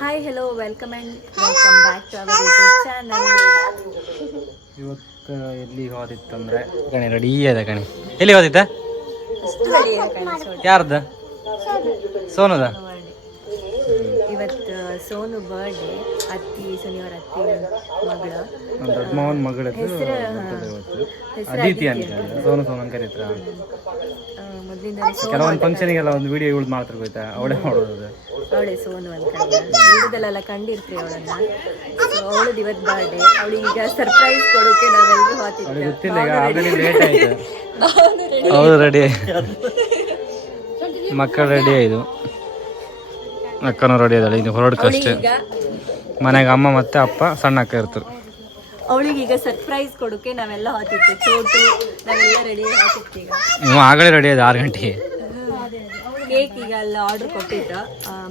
Hi hello welcome and welcome back to our YouTube channel. ಇವತ್ತು ಎಲ್ಲಿ ಹೋದಿತ್ತಂದ್ರೆ ಗಣಿ ready ಅದ ಗಣಿ ಎಲ್ಲಿ ಹೋದಿತ್ತ ಅಷ್ಟು ರೆಡಿ ಯಾರ್ದ ಸೋನುದ ಇವತ್ತು ಸೋನು ಬರ್ಡೇ. ಅತ್ತಿ ಶನಿವಾರ ಅತ್ತಿ ಮಗಳ ದೊಡ್ಡ ಮಾವನ ಮಗಳದ್ದು ಅದಿತಿ ಅಂತ ಸೋನು ಸೋನು ಅಂತ ಕರೀತಾರ. ಮೊದಲಿಂದ ಕೆಲವೊಂದು ಫಂಕ್ಷನಿಗೆಲ್ಲ ಒಂದು ವಿಡಿಯೋ ಯೂಸ್ ಮಾಡ್ತಾರೆ ಗೊತ್ತಾ, ಅವಳೇ ಮಾಡೋದು. ಅವಳೇ ಸೋನು ಅಂತ ವಿಡಿಯೋದಲ್ಲೆಲ್ಲ ಕಂಡಿರ್ತೀವಿ ಅವಳನ್ನ. ಅವಳದ್ದು ಇವತ್ತು ಬರ್ಡೇ. ಅವಳಿಗೆ ಈಗ ಸರ್ಪ್ರೈಸ್ ಕೊಡೋಕೆ ನಾವೆಲ್ಲರೂ ಅವಳಿಗೆ ಗೊತ್ತಿಲ್ಲ, ಈಗ ಆಲ್ರೆಡಿ ಲೇಟ್ ಆಯ್ತು. ಹೌದು ರೆಡಿ, ಮಕ್ಕಳು ರೆಡಿ ಆಯ್ತು, ಅಕ್ಕನೂ ರೆಡಿ ಅದಾಳೆ. ಇದು ಹೊರಡ್ಕಷ್ಟೇ ಮನೆಗೆ ಅಮ್ಮ ಮತ್ತೆ ಅಪ್ಪ ಸಣ್ಣ ಅಕ್ಕ ಇರ್ತಾರೆ. ಅವಳಿಗೆ ಈಗ ಸರ್ಪ್ರೈಸ್ ಕೊಡೋಕೆ ನಾವೆಲ್ಲ ಹಾತಿತ್ತು, ಚೋಟು ನಾವೆಲ್ಲ ರೆಡಿ ಹಾಕಿತ್ತು. ಈಗ ನೀವು ಆಗಲೇ ರೆಡಿ ಆಯ್ತು 6 ಗಂಟೆಗೆ. ಕೇಕ್ ಈಗ ಅಲ್ಲಿ ಆರ್ಡರ್ ಕೊಟ್ಟಿದ್ದ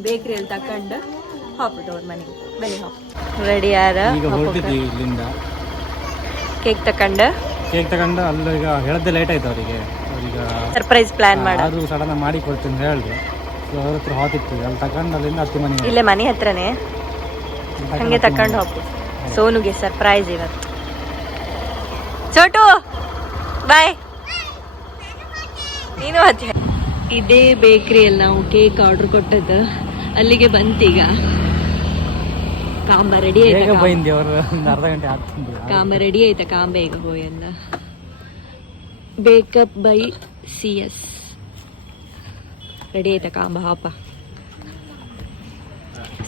ಬೇಕ್ರಿಯಲ್ಲಿ ತಕೊಂಡು ಹಾಕ್ಬಿಟ್ಟು ಅವ್ರ ಮನೆಗೆ ಬನ್ನಿ ಹಾಕಿ ರೆಡಿ ಯಾರ ಈಗ ಹೊರಟಿದ್ವಿ ಇಲ್ಲಿಂದ. ಕೇಕ್ ತಕೊಂಡು ಅಲ್ಲಿ ಈಗ ಹೇಳದ್ದೆ ಲೇಟ್ ಆಯ್ತು ಅವರಿಗೆ. ಈಗ ಸರ್ಪ್ರೈಸ್ ಪ್ಲಾನ್ ಮಾಡಿ ಅದು ಸಡನ್ ಮಾಡಿ ಕೊಡ್ತೀನಿ ಅಂತ ಹೇಳಿದ್ರು. ಅವ್ರ ಹತ್ರ ಹೋತಿತ್ತು, ಅಲ್ಲಿ ತಗೊಂಡು ಅಲ್ಲಿಂದ ಹತ್ತಿ ಮನೆ ಇಲ್ಲೇ ಮನೆ ಹತ್ರನೇ ಹಂಗೆ ತಕೊಂಡು ಹೋಗ್ಬೋದು. ಸೋನುಗೆ ಸರ್ಪ್ರೈಸ್ ಇವತ್ತು. ಚೋಟು ಬಾಯ್, ನೀನು ಹತ್ತಿ. ಇದೇ ಬೇಕ್ರಿಯಲ್ಲಿ ನಾವು ಕೇಕ್ ಆರ್ಡರ್ ಕೊಟ್ಟದ್ದು, ಅಲ್ಲಿಗೆ ಬಂತೀಗ. ಕಾಂಬ ರೆಡಿ ಆಯ್ತಾ? ಬೈಂದಿ ಅವರು ಒಂದು ಅರ್ಧ ಗಂಟೆ ಆಗ್ತದೆ. ಕಾಂಬ ರೆಡಿ ಆಯ್ತಾ? ಕಾಂಬ ಈಗ ಹೋಯಲ್ಲ. ಬೇಕಪ್ ಬೈ CS ರೆಡಿ ಆಯ್ತಾ ಕಾಂಬ? ಹಾಪ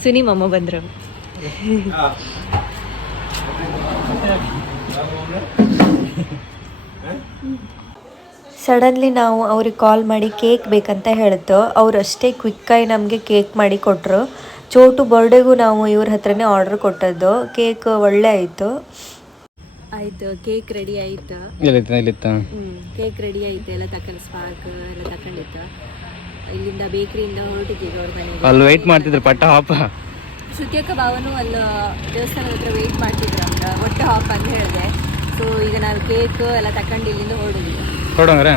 ಸುನಿ ಮಮ್ಮ ಬಂದ್ರು. ಸಡನ್ಲಿ ನಾವು ಅವ್ರಿಗೆ ಕಾಲ್ ಮಾಡಿ ಕೇಕ್ ಬೇಕಂತ ಹೇಳಿದ್ದು. ಅವ್ರು ಅಷ್ಟೇ ಕ್ವಿಕ್ಕಾಗಿ ನಮಗೆ ಕೇಕ್ ಮಾಡಿ ಕೊಟ್ಟರು. ಚೋಟು ಬರ್ಡೇಗೂ ನಾವು ಇವ್ರ ಹತ್ರನೇ ಆರ್ಡರ್ ಕೊಟ್ಟದ್ದು. ಕೇಕ್ ಒಳ್ಳೆ ಆಯಿತು. ಕೇಕ್ ರೆಡಿ ಆಯ್ತು. ಕೇಕ್ ರೆಡಿ ಆಯ್ತು, ಎಲ್ಲ ತಕೊಂಡು ಸ್ಪಾರ್ಕ್ ಎಲ್ಲ ತಕೊಂಡಿತ್ತು. ಇಲ್ಲಿಂದ ಬೇಕ್ರಿಯಿಂದ ಹೊರಟಿದ್ದೀವಿ ಅವ್ರ ಮನೆಗೆ. ಅಲ್ಲಿ ವೆಯ್ಟ್ ಮಾಡ್ತಿದ್ರು ಪಟ್ಟ ಹಾಪ. ಶ್ರುತಿಯಕ್ಕ ಭಾವನು ಅಲ್ಲಿ ದೇವಸ್ಥಾನದ ಹತ್ರ ವೆಯ್ಟ್ ಮಾಡ್ತಿದ್ರು ಅಂತ ಹೊಟ್ಟೆ ಹಾಪ್ ಅಂತ ಹೇಳಿದೆ. ಸೊ ಈಗ ನಾವು ಕೇಕ್ ಎಲ್ಲ ತಕೊಂಡು ಇಲ್ಲಿಂದ ಹೊರಡಿದ್ವಿ. ಹೊರಡಂಗ್ರೆ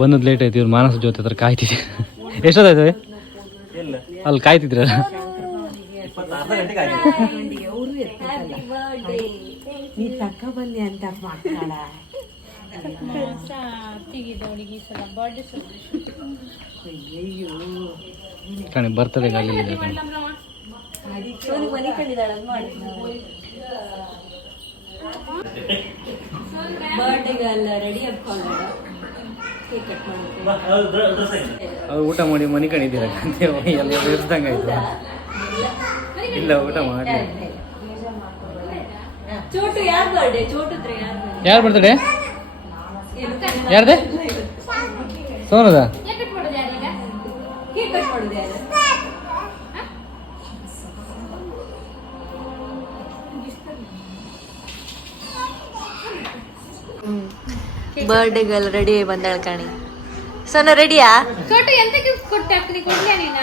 ಬಂದದ್ದು ಲೇಟ್ ಆಯ್ತು. ಇವ್ರು ಮಾನಸ ಜೊತೆ ಹತ್ರ ಕಾಯ್ತಿದ್ದೆ. ಎಷ್ಟೊತ್ತಾಯ್ತು ಅಲ್ಲಿ ಕಾಯ್ತಿದ್ರಲ್ಲ? ಕಣಿ ಬರ್ತದೆ ಗಾಳಿ ಅದು ಊಟ ಮಾಡಿ ಮನೆ ಕಣಿದ್ದೀರ ಎಲ್ಲ ಇರ್ದಂಗೆ ಆಯ್ತು. ಇಲ್ಲ ಊಟ ಮಾಡಿ. ಯಾರು ಬರ್ತಡೆ? ಯಾರ್ದೆ? ಸೋನದ? ಬರ್ಡೇಗೆಲ್ಲ ರೆಡಿ ಬಂದಾಳ ಕಾಣಿ. ಸೋನು ರೆಡಿಯಾ?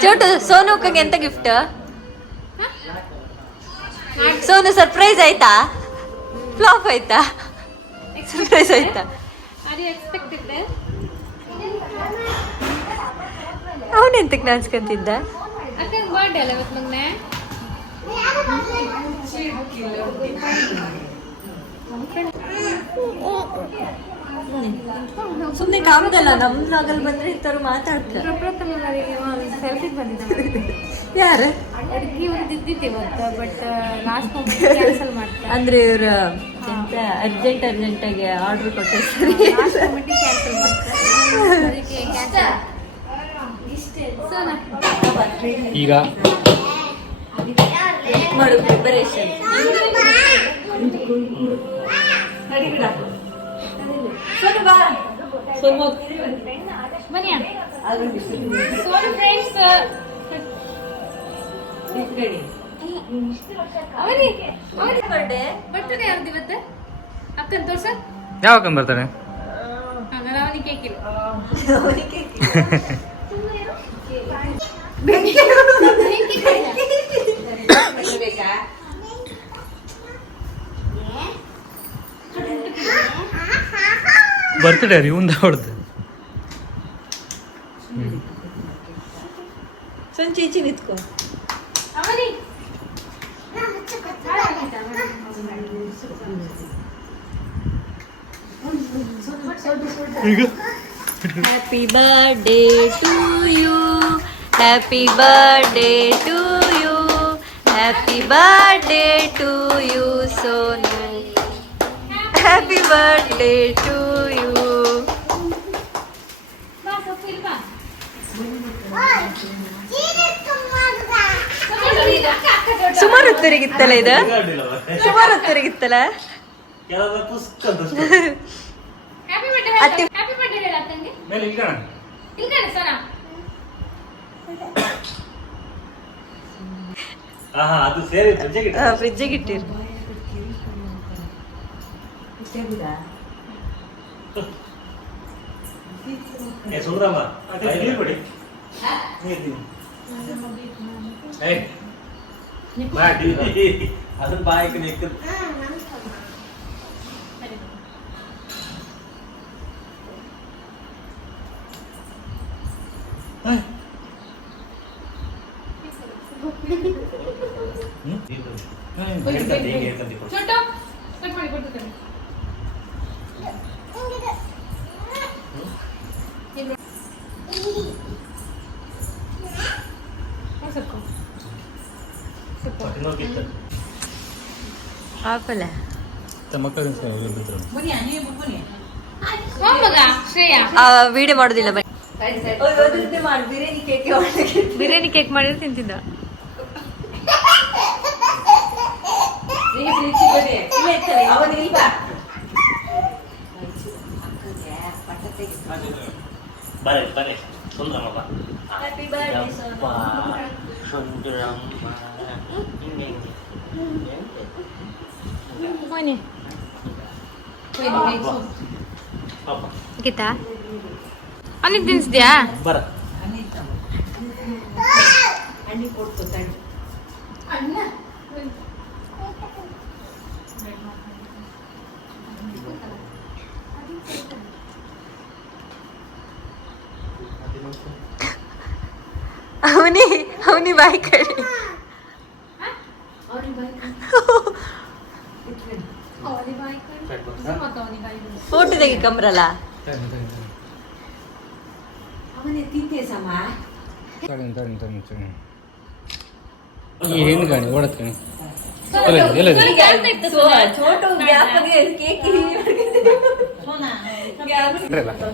ಚೋಟು ಸೋನುಗೆ ಎಂತ ಗಿಫ್ಟ್? ಸೋನು ಸರ್ಪ್ರೈಸ್ ಆಯ್ತಾ? ಫ್ಲಾಪ್ ಆಯ್ತಾ? ಸರ್ಪ್ರೈಸ್ ಆಯ್ತಾ? ಅವನೆಂತಕ್ಕೆ ನಾಚ್ಕೊಂತಿದ್ದ? ಸುಮ್ಮನೆ ಕಾಮದಲ್ಲ, ನಮ್ಮ ಮಗಲ್ ಬಂದ್ರೆ ಇಂಥವ್ರು ಮಾತಾಡ್ತಾರೆ. ಯಾರು ಅಂದ್ರೆ ಇವ್ರು ಎಂತ ಅರ್ಜೆಂಟಾಗಿ ಆರ್ಡರ್ ಕೊಟ್ಟರೆ ಸರಿ. ಈಗ ಮಾಡು ಪ್ರಿಪರೇಷನ್. ಯಾವ ಅಕ್ಕನ್ ಬರ್ತಾಳೆ? ಬರ್ತ್ಡೇ ರೀ ಮುಂದೆ ಹೊಡ್ದು ಸಂಚೀಚಿ ನಿತ್ಕೊ. Happy birthday to you, happy birthday to you, happy birthday to you Sonu, happy birthday to you. ಸುಮಾರು ಹೊತ್ತರಿಗಿತ್ತಲ್ಲ ಇದು, ಸುಮಾರು ಹೊತ್ತರಿಗಿತ್ತಲ್ಲ. ಫ್ರಿಜ್ಜಿಗೆ ಇಟ್ಟಿರಿ. ಅದನ್ನ ಬಾಯಿಗೆ ನೆಕ್ಕ ಆಪಲ್ಲ ವಿಡಿಯೋ ಮಾಡೋದಿಲ್ಲ ಬನ್ನಿ. ಬಿರಿಯಾನಿ ಕೇಕ್ ಮಾಡಿದ್ರೆ ತಿಂತಿದ್ದ. ಗೀತಾ ಅಲ್ಲಿ ತಿನ್ಸಿದ್ಯಾ? ಬರ ಅವನಿ ಬಾಯಿ ಕಡೆ ಫೋಟೋ ತೆಗಿ ಕಮ್ರಲ್ಲ. ಏನು ಗಾಣಿ ಓಡತ್ ಕಣಿ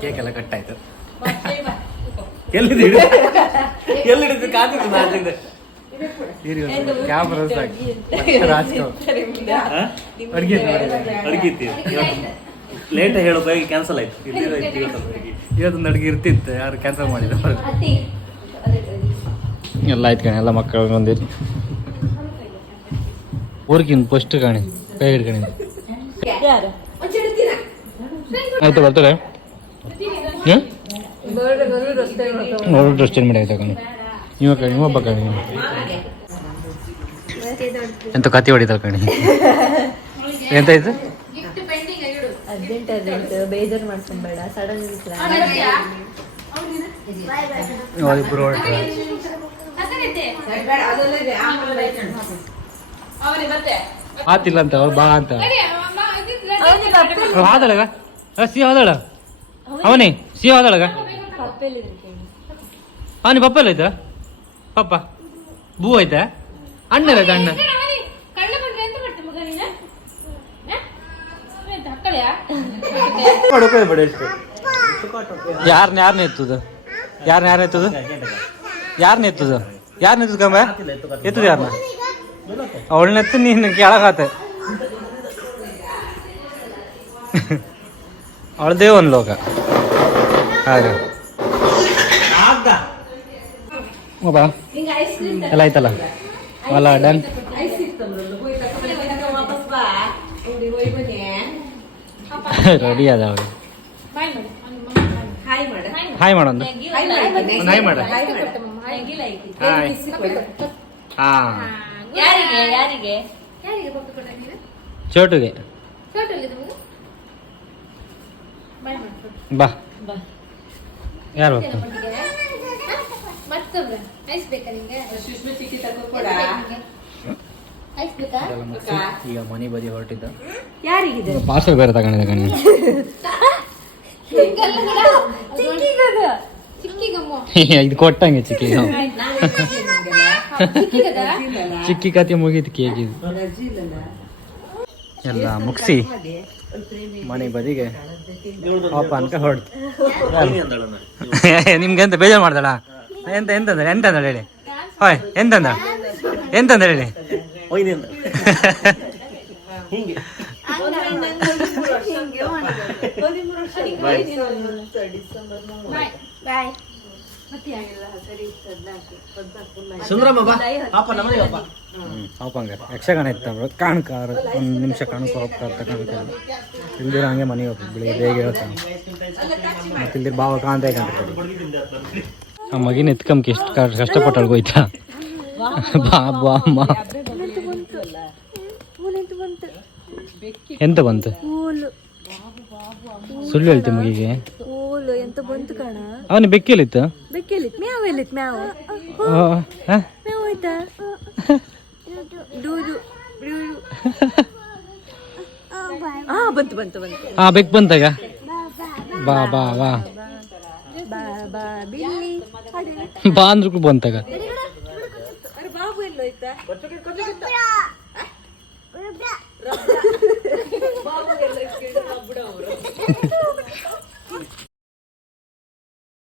ಕೇಕ್ ಎಲ್ಲ ಕಟ್ಟಾಯ್ತು. ಎಲ್ಲಿಡಿದ್ದು ಕಾತಿದ್ದು ನಾಚಿಂದ ಕ್ಯಾಮ್ರಾ ಅಡ್ಗಿತ್ತು ಲೇಟ್ ಹೇಳೋ ಬೇಗ ಕ್ಯಾನ್ಸಲ್ ಆಯ್ತು. ಇವತ್ತೊಂದು ಅಡುಗೆ ಇರ್ತಿತ್ತು, ಯಾರು ಕ್ಯಾನ್ಸಲ್ ಮಾಡಿದ್ರು. ಎಲ್ಲ ಆಯ್ತು ಕಣಿ, ಎಲ್ಲ ಮಕ್ಕಳು ಬಂದಿರಿ. ಊರ್ಗಿನ್ ಫಸ್ಟ್ ಕಾಣಿ ಕೈ ಹಿಡ್ಕಣಿ ಆಯ್ತು ಬರ್ತಾರೆ. ನೋಡಿ ಡ್ರೆಸ್ ಚೇಂಜ್ ಮಾಡಿ ಆಯ್ತಾ ಕಣಿ. ಇವ ಕಣಿ ಒಬ್ಬ ಕಣಿ ಎಂತ ಕತ್ತಿ ಹೊಡಿತಾವ ಕಣಿ. ಎಂತ ಆಯ್ತು? ಅರ್ಜೆಂಟ್ ಬೇಜಾರು ಮಾಡ್ಕೊಂಬೇಡ, ಸಡನ್ ಇಬ್ರು ಹೊರಟ್ರೆ ಆತಿಲ್ಲ ಅಂತ ಅವ್ರು ಬಾ ಅಂತ ಹೋದಳಗ ಸಿ ಹೋದಳ ಅವನೇ ಸಿ ಹೋದಳಗ ಅವನಿ ಪಪ್ಪ ಎಲ್ಲ ಆಯ್ತಾ? ಪಪ್ಪ ಬೂ ಆಯ್ತಾ? ಅಣ್ಣ ಇಲ್ಲ ಅಣ್ಣ ಯಾರನ್ನ ಎತ್ತದ ಯಾರನ್ನ ಎತ್ತದ ಯಾರನ್ನ ಎತ್ತದ ಯಾರನ್ನ ಎತ್ತದ ಕಂಬ ಎತ್ತದ ಯಾರನ್ನ ಅವಳನ್ನ ಎತ್ತು ನೀನು ಕೆಳಗಾತ ಅವಳದೇ ಒಂದು ಲೋಕ ಹಾಗೆ ಬಾ ಎಲ್ಲ ಆಯ್ತಲ್ಲ ಅಲ್ಲ ಡನ್ ರೆಡಿ ಅದ ಅವಳು ಹಾಯ್ ಮಾಡೊಂದು ಹಾಯ್ ಮಾಡ ಚೋಟುಗೆ ಬಾ ಯಾರು ಈಗ ಮನೆ ಬದಿ ಹೊರಟಿದ್ದ. ಯಾರಿಗಿದೆ ಪಾರ್ಸಲ್ ಬೇರೆ ತಗೊಂಡಿದ್ದ ಕಣಿ. ಇದು ಕೊಟ್ಟಂಗೆ ಚಿಕ್ಕಿ ಚಿಕ್ಕಿ ಕತೆ ಮುಗೀತು ಕೇಕ್ ಇದು ಎಲ್ಲ ಮುಗಿಸಿ ಮನೆ ಬದಿಗೆ ಪಾಪ ಅನ್ಕ ಹೊಡ್ದು ನಿಮ್ಗೆ ಎಂತ ಬೇಜಾರು ಮಾಡ್ದಳ ಎಂತಂದಳ ಹೇಳಿ ಹಾಯ್ ಎಂತಂದಳ ಹೇಳಿ ಹಿಂಗೆ ಸುಂದರಮ್ಮ ಬಾ ಪಾಪ ನಮ್ಮನೆ ಪಾಪ ಹೋಗಂಗ ಯಕ್ಷಗಾನ ಇತ್ತು ಕಾಣ್ಕಾರ ಒಂದು ನಿಮಿಷ ಕಾಣಕ್ಕೆ ಹೋಗ್ತಾ ಕಾಣ್ಕ ಇಲ್ದಿರ ಹಂಗೆ ಮನೆಗೆ ಹೋಗ್ತೀವಿ ಬೆಳಿಗ್ಗೆ ಬೇಗ ಹೇಳ್ತಾನೆ ಮತ್ತೆ ಇಲ್ದಿರ ಭಾವ ಕಾಣ್ತಾ ಕಂಡ್ರೆ ಆ ಮಗಿನ ಎತ್ಕಂಬಕ್ಕೆ ಎಷ್ಟು ಕಷ್ಟಪಟ್ಟು ಹೋಯ್ತಾ ಬಾಬಾ ಅಮ್ಮ ಎಂತ ಬಂತು ಸುಳ್ಳು ಹೇಳ್ತಿ ಮಗಿಗೆ ಎಂತ ಬಂತು ಕಣ ಅವನು ಬೆಕ್ಕಿಲಿತ್ತು ಬೆಕ್ಕೆಲಿತ್ ಮ್ಯಾವ್ ಎಲ್ಲಿತ್ ಮ್ಯಾವ್ ಮ್ಯಾವ್ ಆಯ್ತಾ ಡೂಡು ಬಂತು ಬಂತು ಬಂತು ಹಾ ಬೆಕ್ ಬಂತಾಗ ಬಾ ಬಾ ಬಾ ಬಾ ಬಾ ಬಿಲ್ಲಿ ಬಾ ಅಂದ್ರೂ ಬಂತಾಗ ಬಾಬು ಎಲ್ಲೋಯ್ತಾ ಬಾಬು ಎಲ್ಲ